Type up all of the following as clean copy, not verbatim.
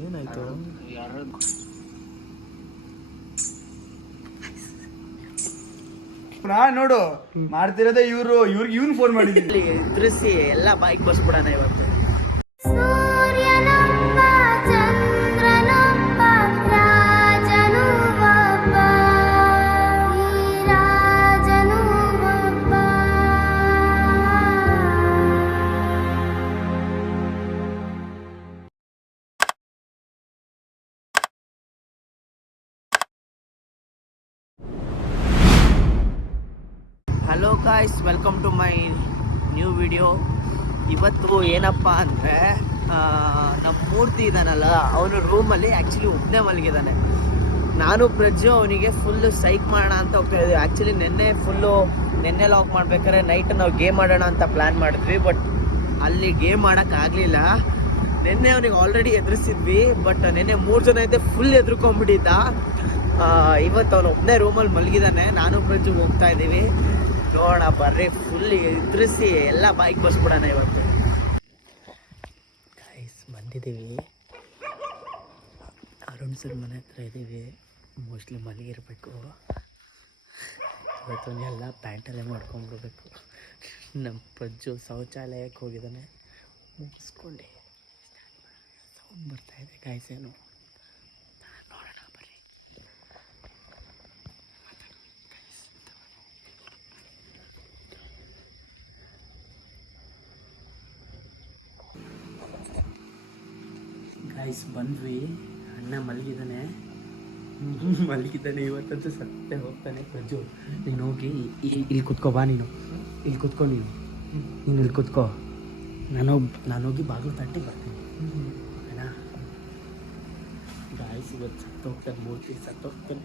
ಏನಾಯ್ತು? ನೋಡು ಮಾಡ್ತಿರೋದೇ ಇವ್ರಿಗೆ ಫೋನ್ ಮಾಡಿದ್ದೀನಿ. ಇದ್ರಿಸಿ ಎಲ್ಲ ಬೈಕ್ ಬಸ್ಬಿಡೋಣ ಇವತ್ತು. Hello guys, welcome to my new video. ಇವತ್ತು ಏನಪ್ಪ ಅಂದರೆ ನಮ್ಮ ಮೂರ್ತಿ ಇದ್ದಾನಲ್ಲ, ಅವನು ರೂಮಲ್ಲಿ ಆ್ಯಕ್ಚುಲಿ ಒಬ್ಬನೇ ಮಲಗಿದ್ದಾನೆ. ನಾನು ಪ್ರಜ್ಜು ಅವನಿಗೆ ಫುಲ್ಲು ಸೈಕ್ ಮಾಡೋಣ ಅಂತ ಹೋಗ್ತಾ ಇದ್ದೀವಿ. ಆ್ಯಕ್ಚುಲಿ ನೆನ್ನೆ ಲಾಕ್ ಮಾಡ್ಬೇಕಾದ್ರೆ ನೈಟ್ ನಾವು ಗೇಮ್ ಆಡೋಣ ಅಂತ ಪ್ಲ್ಯಾನ್ ಮಾಡಿದ್ವಿ. ಬಟ್ ಅಲ್ಲಿ ಗೇಮ್ ಮಾಡೋಕ್ಕಾಗಲಿಲ್ಲ. ನೆನ್ನೆ ಅವನಿಗೆ ಆಲ್ರೆಡಿ ಎದುರಿಸಿದ್ವಿ, ಬಟ್ ನೆನ್ನೆ 3 ಜನ ಇದ್ದೆ, ಫುಲ್ ಎದುರ್ಕೊಂಡ್ಬಿಟ್ಟಿದ್ದ. ಇವತ್ತು ಅವನು ಒಬ್ಬನೇ ರೂಮಲ್ಲಿ ಮಲಗಿದ್ದಾನೆ. ನಾನು ಪ್ರಜ್ಜು ಹೋಗ್ತಾ ಇದ್ದೀವಿ. ನೋಡೋಣ ಬರ್ರಿ, ಫುಲ್ ಎದುರಿಸಿ ಎಲ್ಲ ಬೈಕ್ ಬಸ್ಬಿಡೋಣ ಇವತ್ತು. ಗೈಸ್ ಬಂದಿದ್ದೀವಿ, ಅರುಣ್ ಸರ್ ಮನೆ ಹತ್ರ ಇದ್ದೀವಿ. ಮೋಸ್ಟ್ಲಿ ಮಲಗಿರ್ಬೇಕು. ಇವತ್ತು ಎಲ್ಲ ಪ್ಯಾಂಟಲ್ಲೇ ಮಾಡ್ಕೊಂಡ್ಬಿಡ್ಬೇಕು. ನಮ್ಮ ಪ್ರಜ್ಜು ಶೌಚಾಲಯಕ್ಕೆ ಹೋಗಿದ್ದಾನೆ, ಮುಗಿಸ್ಕೊಂಡು ಸೌಂಡ್ ಬರ್ತಾಯಿದೆ ಗೈಸ್. ಏನು ನೋಡೋಣ ಬರ್ರಿ. ಗೈಸ್ ಬಂದ್ವಿ, ಅಣ್ಣ ಮಲಗಿದ್ದಾನೆ ಇವತ್ತಂತೂ ಸತ್ತೇ ಹೋಗ್ತಾನೆ. ಪ್ರಜ್ಜು ನೀನು ಹೋಗಿ ಇಲ್ಲಿ ಕುತ್ಕೋ, ಬಾ ನೀನು ಇಲ್ಲಿ ಕುತ್ಕೊ, ನೀನು ಇಲ್ಲಿ ಕುತ್ಕೋ. ನಾನು ಹೋಗಿ ಬಾಗಿಲು ತಟ್ಟಿ ಬರ್ತೀನಿ, ಓಕೆನಾ? ಗಾಯ್ಸ್ ಇವತ್ತು ಸತ್ತೋಗ್ತಾನೆ, ಮೂರ್ತಿ ಸತ್ತೋಗ್ತಾನೆ.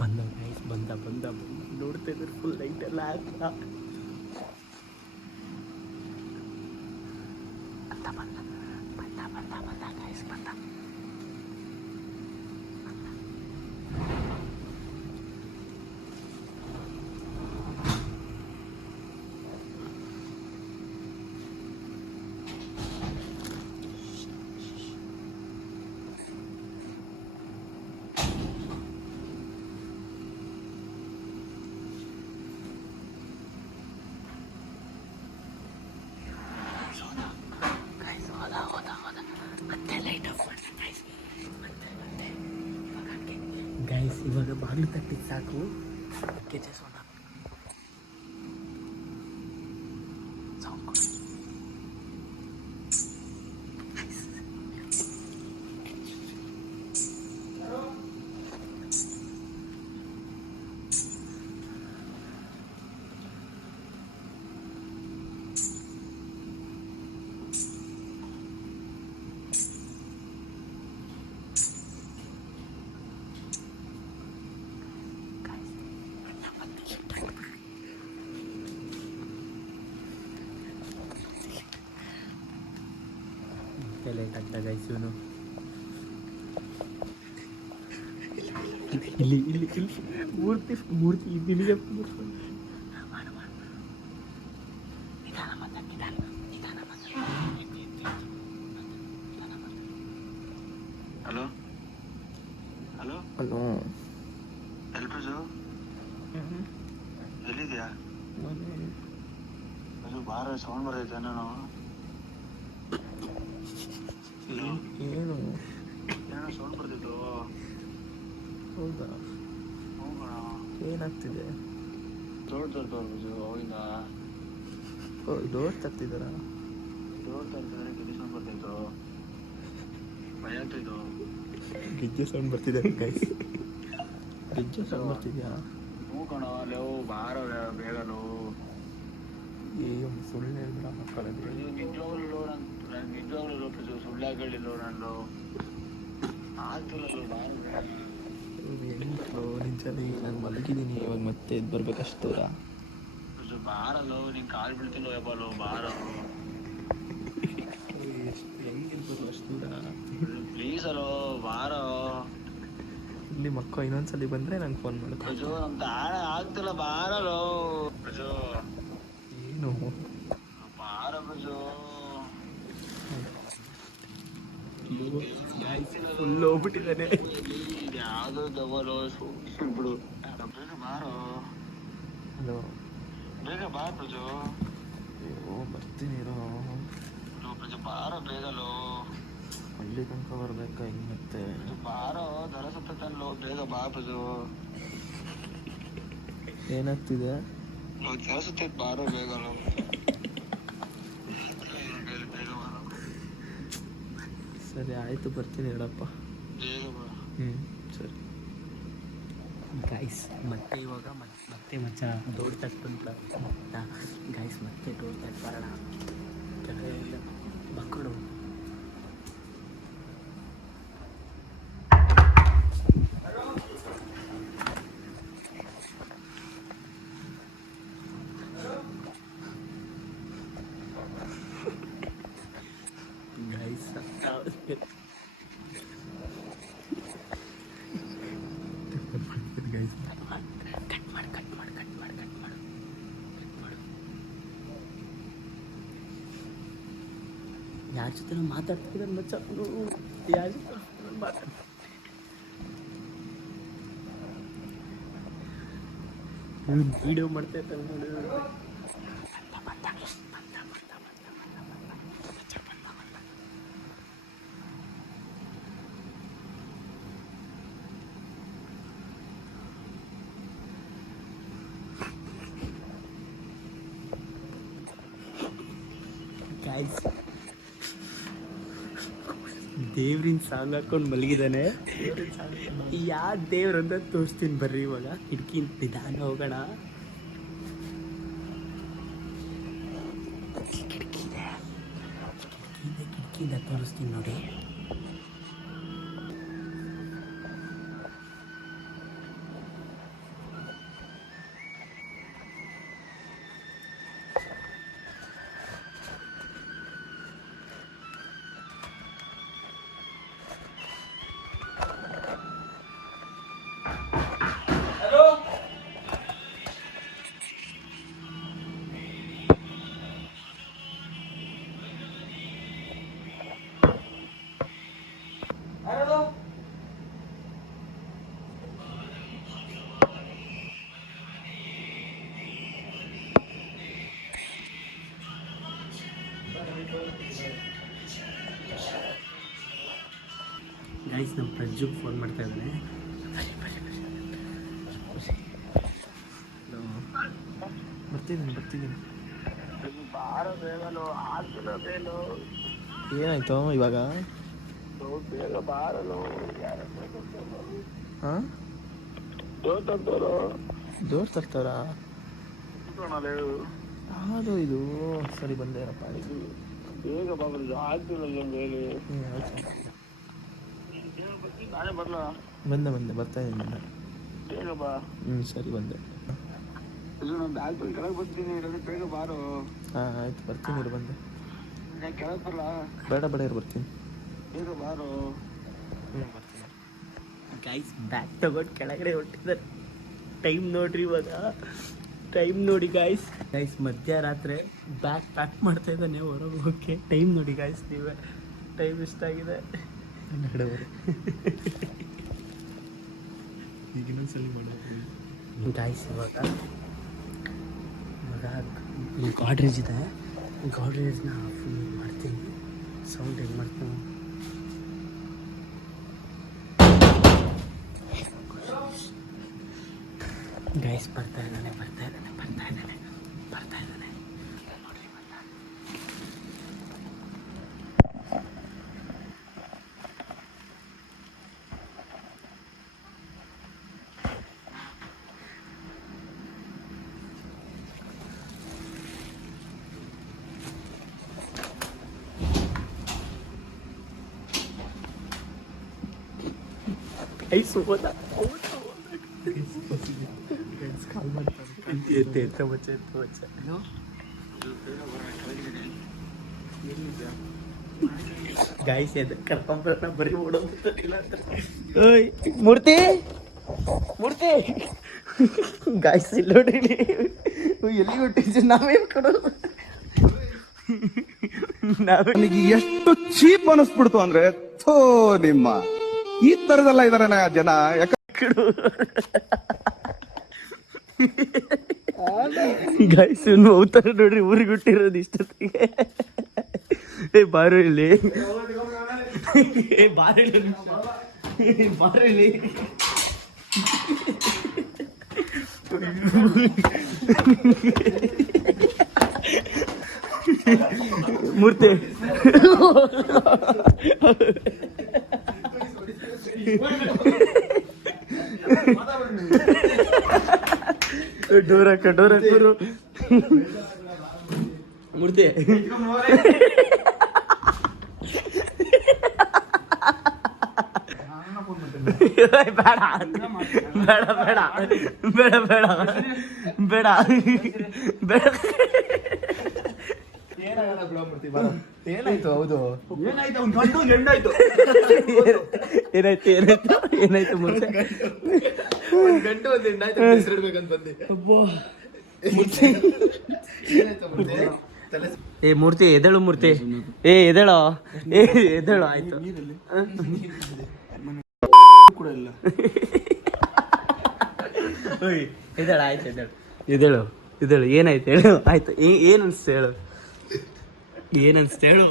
ಬಂದ ಗೈಸ್, ಬಂದ ನೋಡ್ತಾ ಇದ್ರೆ ಫುಲ್ ಲೈಟ್ ಎಲ್ಲ ಹಾಕ್ತಾ ಬಂದ ಗೈಸ್, ಬಂದ. ಗೈಸ್ ಇವಾಗ ಬಾಗಿಲು ತಟ್ಟಿದ್ದು ಸಾಕು, ಕೆಚ್ಚೆ ಸೋಣ ಸೌಂಡ್ ಕೊಡು. ಲೈಟ್ ಆಗ್ತಾ ಗೈಸ್, ಇವನು ಇಲ್ಲಿ ಮೂರ್ತಿ ನಿನಗೆ ಹಲೋ ಹಲೋ ಹಲೋ, ಎಲ್ಪ್ರಜು ಎಲ್ಲಿದ್ಯಾ? ಅದು ಬಾರ ಸೌಂಡ್ ಬರೈತೆ. ನಾನು ಏನು ಏನೋ ಸೌಂಡ್ ಬರ್ತಿತ್ತು. ಹೌದಾ? ಹೋಗೋಣ. ಏನಾಗ್ತಿದೆ? ಡೋರ್ ತರ್ಬಾರ್ದು ಅವಾಗಿಂದ. ಡೋರ್ ತರ್ತಿದ್ದಾರಾ? ಡೋರ್ ತರ್ತಿದ್ರೆ ಗಿಲ್ಲಿ ಸೌಂಡ್ ಬರ್ತಿತ್ತು, ಭಯ ಆಗ್ತಿತ್ತು. ಗಿಜ್ಜೆ ಸೌಂಡ್ ಬರ್ತಿದೆ ಗೈಸ್. ನಿಜ ಸಣ್ಣ ಬರ್ತಿದ್ಯಾ? ಹ್ಞೂ ಕಣ ಲೇವು ಬಾರೋ ಬೇಗಲು. ಸುಳ್ಳು ಹೇಳಿದ್ರ ಮಕ್ಕಳಲ್ಲಿ. ನಿಜವಾಗ್ಲೂ ನಾನು ನಿಜವಾಗ್ಲೂ ಪ್ರಜು ಸುಳ್ಳಾಗಿ ಹೇಳಿಲ್ಲ ನಾನು. ಆಗ್ತಿಲ್ಲ ಬಾರ ನಿಜ ನಾನು ಮಲಗಿದ್ದೀನಿ, ಇವಾಗ ಮತ್ತೆ ಎದ್ದು ಬರ್ಬೇಕಷ್ಟು ದೂರ. ಪ್ರಜು ಬಾರಲ್ಲೋ, ನೀನು ಕಾಲು ಬೀಳ್ತಿಲ್ಲೋ ಯಬ್ಬಾಲೋ ಬಾರೋ. ಹೆಂಗಿರ್ಬೋದು ಅಷ್ಟು ದೂರ? ಪ್ಲೀಸ್ ಅಲ್ಲೋ ಬಾರೋ. ಇಲ್ಲಿ ಮಕ್ಕ ಇನ್ನೊಂದ್ಸಲಿ ಬಂದರೆ ನಂಗೆ ಫೋನ್ ಮಾಡು. ಪ್ರಜು ನಮ್ಮ ತಾಳ ಆಗ್ತಿಲ್ಲ ಬಾರಲ್ಲೋ ಪ್ರಜು. ಏನು ಬಾರ ಪ್ರಜು. ಫುಲ್ ಹೋಗ್ಬಿಟ್ಟಿದ್ದಾನೆ. ಯಾವುದೋ ದವಲೋ ಬಿಡು. ಬೇಗ ಬಾರೋ. ಹಲೋ ಬೇಗ ಬಾ ಪ್ರಜು. ಅಯ್ಯೋ ಬರ್ತೀನಿ ಇರೋ. ಪ್ರಜು ಬಾರೋ ಬೇಗಲೋ. ಹಳ್ಳಿ ತನಕ ಬರ್ಬೇಕಾ ಹಿಂಗೆ ಮತ್ತೆ? ಬಾರೋ ದರ ಸತ್ತಲ್ಲೋ, ಬೇಗ ಬಾ ಪ್ರಜು. ಏನಾಗ್ತಿದೆ? ದರ ಸತ್ತ ಬಾರೋ ಬೇಗಲೋ. ಬೇಗ ಬಾರೋ. ಸರಿ ಆಯಿತು ಬರ್ತೀನಿ ಹೇಳಪ್ಪ. ಬೇಗ ಬಾ. ಸರಿ ಗೈಸ್ ಮತ್ತೆ ಇವಾಗ ಮತ್ತೆ ಮಚ್ಚ ಡೋರ್ ತಟ್ಟಂತ ಗೈಸ್ ಮತ್ತೆ ಡೋರ್ ತಟ್ಟು ಬರೋಣ. ಕೆಳಗೆ ಮಕ್ಕಳು ಗೈಸ್ ಯಾರ ಜೊತೆ ಮಾತಾಡ್ತಿದ್ದಾನೆ ಮಚ್ಚ? ಯಾರ ಜೊತೆ ಮಾತಾಡ್ತೀನಿ? ವಿಡಿಯೋ ಮಾಡ್ತಾ ಇರ್ತಾನೆ ನೋಡಿ. ಗೈಸ್ ದೇವ್ರಿನ ಸಾಂಗ್ ಹಾಕೊಂಡು ಮಲಗಿದ್ದಾನೆ. ಯಾವ ದೇವ್ರಂತ ತೋರಿಸ್ತೀನಿ ಬರ್ರಿ. ಇವಾಗ ಕಿಟಕಿ ನಿಧಾನ ಹೋಗೋಣ. ಕಿಟಕಿಯಿಂದ ತೋರಿಸ್ತೀನಿ ನೋಡಿ. ಗೈಸ್ ನಮ್ಮ ಪ್ರಜ್ಜುಗೆ ಫೋನ್ ಮಾಡ್ತಾ ಇದ್ದಾನೆ. ಬರ್ತಿದ್ದೀನಿ. ಬಾರೋ ಬೇಗಲೋ, ಆಗ್ತಿಲ್ಲ ಬೇಗಲೋ. ಏನಾಯ್ತು ಇವಾಗ? ಬೇಗ ಬಾರಲು. ಹಾಂ ಡೋರ್ ತಟ್ಟೋರು. ಡೋರ್ ತರ್ತಾರಾ? ಅದು ಇದು ಸರಿ ಬಂದೇನಪ್ಪ. ಬೇಗ ಬಾ ಪ್ರಜು, ಆಗ್ತಿಲ್ಲ ಬೇಗ. ಆಯ್ತು ನಾನೇ ಬರ್ಲಾ? ಬಂದೆ ಬರ್ತಾ ಇದ್ದೀನಿ. ಬೇಗ ಬಾ. ಸರಿ ಬಂದೆ. ನಾನು ಬ್ಯಾಗ್ ಕೆಳಗೆ ಬರ್ತೀನಿ, ಬೇಗ ಬಾರೋ. ಹಾಂ ಆಯ್ತು ಬರ್ತೀನಿ ಇರು. ಬಂದೆ. ನಾನು ಕೆಳಗೆ ಬರಲ್ಲ? ಬೇಡ ಇರು ಬರ್ತೀನಿ. ಬೇಗ ಬಾರೋ. ಬರ್ತೀನಿ. ಗೈಸ್ ಬ್ಯಾಗ್ ತಗೊಂಡು ಕೆಳಗಡೆ ಹೊಟ್ಟಿದ್ದಾರೆ. ಟೈಮ್ ನೋಡ್ರಿ ಇವಾಗ. ಟೈಮ್ ನೋಡಿ ಗೈಸ್ ಮಧ್ಯರಾತ್ರಿ ಬ್ಯಾಗ್ ಪ್ಯಾಕ್ ಮಾಡ್ತಾ ಇದ್ದಾನೆ ಹೊರಗೆ ಹೋಗೋಕ್ಕೆ. ಟೈಮ್ ನೋಡಿ ಗೈಸ್ ನೀವೇ. ಟೈಮ್ ಎಷ್ಟಾಗಿದೆ? ಈಗಿನೊಂದ್ಸಲಿ ಮಾಡೋದು ಗೈಸ್ ಇವಾಗ ಗಾಡ್ರೇಜ್ ಇದೆ. ಗಾಡ್ರೇಜ್ನ ಫುಲ್ ಮಾಡ್ತೀನಿ. ಸೌಂಡ್ ಹೆಂಗೆ ಮಾಡ್ತೀನಿ ಗೈಸ್. ಬರ್ತಾ ಇದ್ದಾನೆ ನೋಡ್ರಿ ಬಂದ. ಐಸ್ ಹೋದ ಎತ್ತ ಬಚ್ಚ ಗಾಯ್ಸ್ ಎದ ಕರ್ಕೊಂಬರೋಣ ಬರೀ ಓಡೋಗ್ತಿಲ್ಲ ಓಯ್ ಮೂರ್ತಿ ಮೂರ್ತಿ ಗಾಯ್ಸ್ ಇಲ್ಲ ನೋಡ್ರಿ ಎಲ್ಲಿ ಹೊಟ್ಟಿದ್ವಿ ನಾವೇನ್ ಕೊಡೋದು ನನಗೆ ಎಷ್ಟು ಚೀಪ್ ಅನಿಸ್ಬಿಡ್ತು ಅಂದ್ರೆ ಥೋ ನಿಮ್ಮ ಈ ತರದೆಲ್ಲ ಇದಾರೆ ಜನ ಗಾಯ್ಸ್ ಹೋಗ್ತಾರೆ ನೋಡ್ರಿ ಊರಿಗೆ ಹುಟ್ಟಿರೋದು ಇಷ್ಟೊತ್ತಿಗೆ ಏ ಬಾರು ಇಲ್ಲಿ ಏ ಬಾರು ಬಾರು ಇಲ್ಲಿ ಮೂರ್ತಿ ಡೋರ್ ಹಾಕರು ಮೂರ್ತಿ ಬೇಡ ಬೇಡ ಬೇಡ ಬೇಡ ಬೇಡ ಬೇಡ ಬೇಡ ಏನಾಯ್ತು? ಹೌದು ಏನಾಯ್ತು? ಅವ್ನು ಗಂಡು ಒಂದು ಹೆಣ್ಣಾಯ್ತು. ಏನಾಯ್ತು ಏನಾಯ್ತು ಏನಾಯ್ತು ಮೂರ್ತಿ ಒಂದು ಗಂಡು ಒಂದು ಹೆಣ್ಣಾಯ್ತು ಹೆಸರಿಡ್ಬೇಕಂತ ಬಂದೆ. ಏ ಮೂರ್ತಿ ಎದೇಳು ಮೂರ್ತಿ ಏ ಎದೇಳೋ ಏ ಎದೇಳು ಆಯ್ತು ಕೂಡ ಇಲ್ಲ. ಓಯ್ ಎದೇಳು ಆಯ್ತು ಎದೇಳು ಎದೇಳು ಎದೇಳು ಏನಾಯ್ತು ಹೇಳು ಆಯ್ತು ಏನು ಅನ್ಸ್ತು ಹೇಳು ಏನು ಅನ್ಸ್ತು ಹೇಳು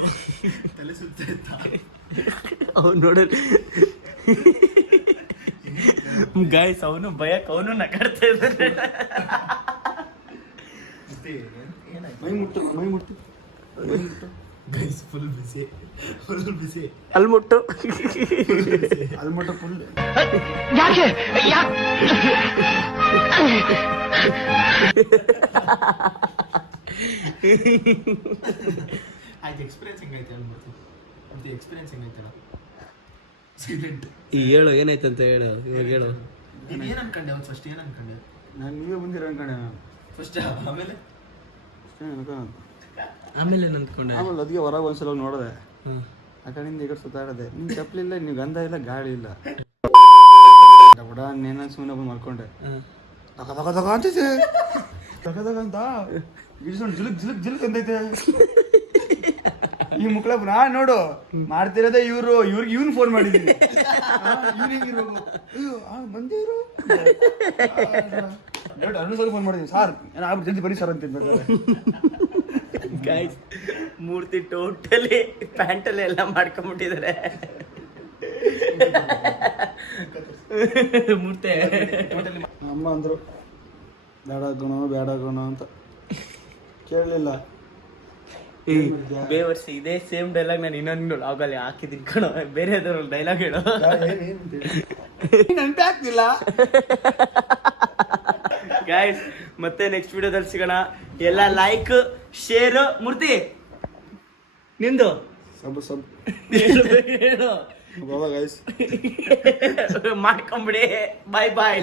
ತಲೆ ಸುತ್ತ ಇತ್ತ. ಅವ್ನು ನೋಡಲ್ ಗಾಯ್ಸ್ ಅವನು ಭಯಕ್ಕೆ ಅವನು ನಗಾಡ್ತಾ ಇದ್ದಾನೆ ಮೈ ಮುಟ್ಟು ಮೈ ಮುಟ್ಟು ಗೈಸ್ ಫುಲ್ ಬಿಸಿ ಅಲ್ಲಿ ಮುಟ್ಟು ಅಲ್ಲಿ ಮುಟ್ಟು ಫುಲ್ ಆಯ್ತು ಎಕ್ಸ್ಪೀರಿಯನ್ಸ್ ಹೆಂಗೈತೆ ಅನ್ಬೋದು ಅಂತ ಎಕ್ಸ್ಪೀರಿಯನ್ಸ್ ಹೆಂಗೈತಲ್ಲ ಸೈಲೆಂಟ್. ಹೇಳು ಏನಾಯ್ತಂತ ಹೇಳು ಇವಾಗ ಹೇಳು ಏನು ಅನ್ಕೊಂಡೆ ಅವ್ನು ಫಸ್ಟ್ ಏನು ಅನ್ಕೊಂಡೆ? ನಾನು ನೀವೇ ಬಂದಿರೋ ಅನ್ಕೊಂಡೆ ನಾನು ಫಸ್ಟ್. ಆಮೇಲೆ ಆಮೇಲೆ ಏನು ಅಂದ್ಕೊಂಡೆ ಆಮೇಲೆ ಅದಕ್ಕೆ ಹೊರಗೆ ಒಂದ್ಸಲ ಹೋಗಿ ನೋಡಿದೆ. ಆ ಕಡೆಯಿಂದ ಈ ಕಡೆ ಸುತ್ತಾಡದೆ. ನಿನ್ ಚಪ್ಪಲಿಲ್ಲ, ನೀವು ಗಂಧ ಇಲ್ಲ, ಗಾಳಿ ಇಲ್ಲ. ಕೂಡ ನೇನ ಸುಮ್ಮನೆ ಬಂದು ಮಾಡ್ಕೊಂಡೆ. ತಗ ತಗ ತಗ ಅಂತಿದೆ. ತಗ ತಗ ಅಂತ ಗಿಡ್ಸೊಂಡು ಜಿಲುಕ್ ಜಿಲುಕ್ ಜಿಲುಕ್ ಅಂತೈತೆ. ಈ ಮುಕ್ಳ ನಾ ನೋಡು ಮಾಡ್ತಿರೋದೇ ಇವ್ರಿಗೆ ಇವ್ನು ಫೋನ್ ಮಾಡಿದ್ದೀನಿ. ಬಂದಿರು ಅರುಣ್ ಫೋನ್ ಮಾಡಿದ್ದೀನಿ. ಸಾರ್ ಏನಾಗ್ಬಿಟ್ಟು ಜಲ್ದಿ ಬರೀ ಸರ್ ಅಂತ ಗೈಸ್ ಮೂರ್ತಿ ಟೋಟಲಿ ಪ್ಯಾಂಟಲ್ಲಿ ಎಲ್ಲ ಮಾಡ್ಕೊಂಡ್ಬಿಟ್ಟಿದ್ದಾರೆ ಮೂರ್ತಿ ಅಮ್ಮ ಅಂದರು ಬೇಡ ಗುಣ ಅಂತ ಕೇಳಲಿಲ್ಲ. ಬೇವರ್ಸ್ ಇದೇ ಸೇಮ್ ಡೈಲಾಗ್ ನಾನು ಇನ್ನೊಂದು ಲಾಗಲ್ಲಿ ಹಾಕಿದ್ದೀನಿ ಕಣೋ. ಬೇರೆ ಯಾವ್ದಾದ್ರು ಡೈಲಾಗ್ ಹೇಳೋ ನೆನಪಾಗ್ತಿಲ್ಲ. ಗೈಸ್ ಮತ್ತೆ ನೆಕ್ಸ್ಟ್ ವಿಡಿಯೋದಲ್ಲಿ ಸಿಗೋಣ. ಎಲ್ಲ ಲೈಕ್ ಶೇರ್ ಮೂರ್ತಿ ನಿಂದು ಸಬ್ ಹೇಳು ಗೈಸ್ ಮಾಡ್ಕೊಂಬಿಡಿ. ಬಾಯ್ ಬಾಯ್.